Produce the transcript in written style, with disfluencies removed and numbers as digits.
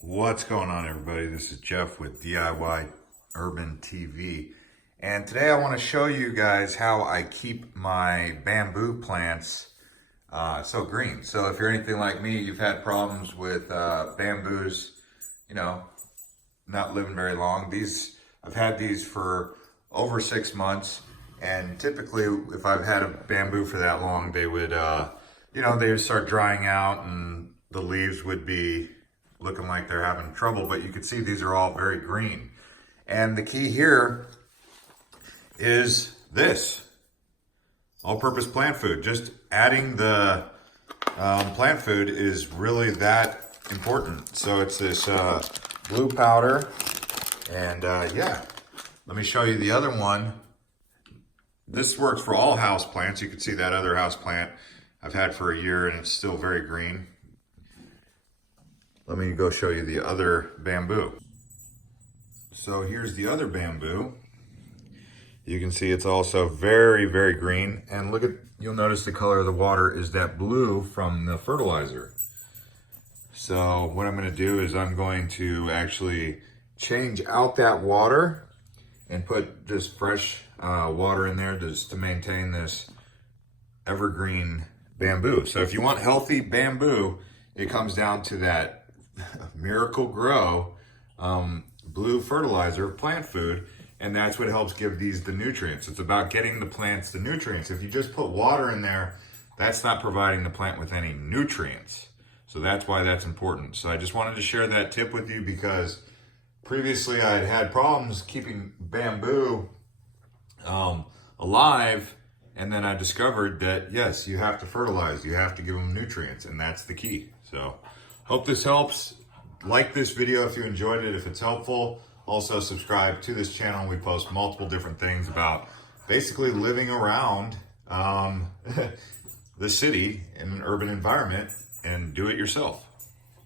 What's going on, everybody? This is Jeff with DIY Urban TV, and today I want to show you guys how I keep my bamboo plants so green. So if you're anything like me, you've had problems with bamboos, you know, not living very long. I've had these for over 6 months, and typically if I've had a bamboo for that long, they would, they would start drying out and the leaves would be looking like they're having trouble, but you can see these are all very green. And the key here is this all-purpose plant food. Just adding the plant food is really that important. So it's this blue powder, and yeah, let me show you the other one. This works for all house plants. You can see that other house plant I've had for a year and it's still very green. Let me go show you the other bamboo. So here's the other bamboo. You can see it's also very, very green. And look at, you'll notice the color of the water is that blue from the fertilizer. So what I'm gonna do is I'm going to actually change out that water and put just fresh water in there just to maintain this evergreen bamboo. So if you want healthy bamboo, it comes down to that Miracle Grow blue fertilizer, plant food, and that's what helps give these the nutrients. It's about getting the plants the nutrients. If you just put water in there, that's not providing the plant with any nutrients. So that's why that's important. So I just wanted to share that tip with you because previously I had had problems keeping bamboo alive, and then I discovered that yes, you have to fertilize, you have to give them nutrients, and that's the key. So hope this helps. Like this video if you enjoyed it, if it's helpful. Also subscribe to this channel. We post multiple different things about basically living around the city in an urban environment, and do it yourself.